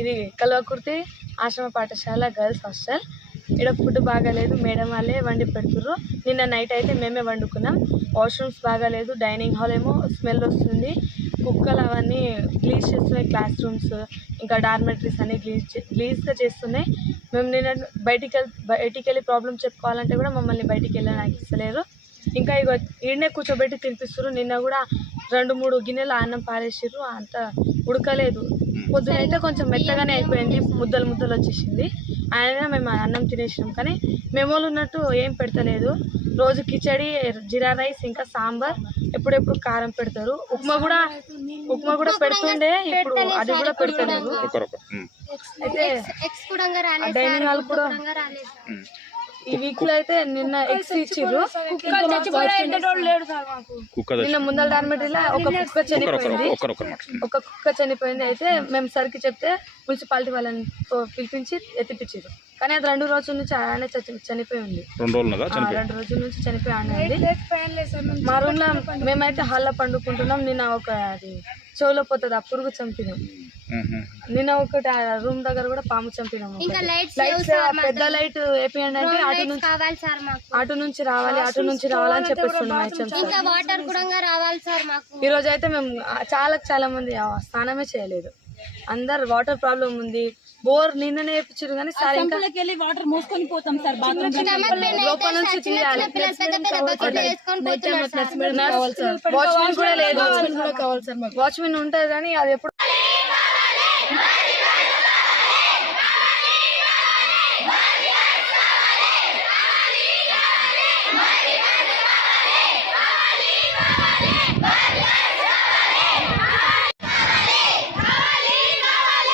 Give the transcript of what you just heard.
ఇది కల్వకుర్తి ఆశ్రమ పాఠశాల గర్ల్స్ హాస్టల్. ఇక్కడ ఫుడ్ బాగాలేదు, మేడం వాళ్ళే వండి పెడుతుర్రు. నిన్న నైట్ అయితే మేమే వండుకున్నాం. వాష్రూమ్స్ బాగాలేదు, డైనింగ్ హాల్ ఏమో స్మెల్ వస్తుంది, కుక్కలు అవన్నీ గ్లీజ్ చేస్తున్నాయి, క్లాస్ రూమ్స్ ఇంకా డార్మెటరీస్ అన్ని గ్లీజ్గా చేస్తున్నాయి. మేము నిన్న బయటికి వెళ్ళి ప్రాబ్లం చెప్పుకోవాలంటే కూడా మమ్మల్ని బయటికి వెళ్ళడానికి ఇస్తలేరు. ఇంకా ఇక ఈడనే కూర్చోబెట్టి తినిపిస్తారు. నిన్న కూడా 2-3 గిన్నెలు అన్నం పారేసారు, అంత ఉడకలేదు. పొద్దునైతే కొంచెం మెత్తగానే అయిపోయింది, ముద్దలు వచ్చేసింది. అయినా మేము అన్నం తినేసినాం, కానీ మెమోలు ఉన్నట్టు ఏం పెడతలేదు. రోజు కిచడి, జీరా రైస్ ఇంకా సాంబార్, ఎప్పుడెప్పుడు కారం పెడతారు. ఉప్మా కూడా పెడుతుండే, ఇప్పుడు అది కూడా పెడతలేదు. అయితే డైనింగ్ హాల్ కూడా ఈ వీక్ లో అయితే నిన్న ఎగ్స్ ఇచ్చిర్రు. నిన్న ముందల డార్మెటరీలో ఒక కుక్క చనిపోయింది. అయితే మేము సరికి చెప్తే మున్సిపాలిటీ వాళ్ళని పిలిపించి ఎత్తిపించారు, కానీ అది 2 రోజుల నుంచి అలానే చనిపోయి ఉంది. 2 రోజుల నుంచి చనిపోయి ఉంది. మా రూమ్ లో మేమైతే హాల్లో పండుకుంటున్నాం. నిన్న ఒక అది చెవులో పోతుంది, ఆ పురుగు చంపినాం. నిన్న ఒకటి రూమ్ దగ్గర కూడా పాము చంపినాం. పెద్ద లైట్ వేపియండి అంటే అటు నుంచి రావాలి అని చెప్పేస్తున్నాం. ఈ రోజు అయితే మేము చాలా మంది స్నానమే చేయలేదు. అందరు వాటర్ ప్రాబ్లం ఉంది. బోర్ నిన్ననే వేపించారు, కానీ సార్ ఇంకా వాటర్ మోసుకొని పోతాం సార్, లోపల నుంచి తీయాలి. వాచ్మెన్ కూడా లేదు. వాచ్మెన్ ఉంటుంది, కానీ అది ఎప్పుడు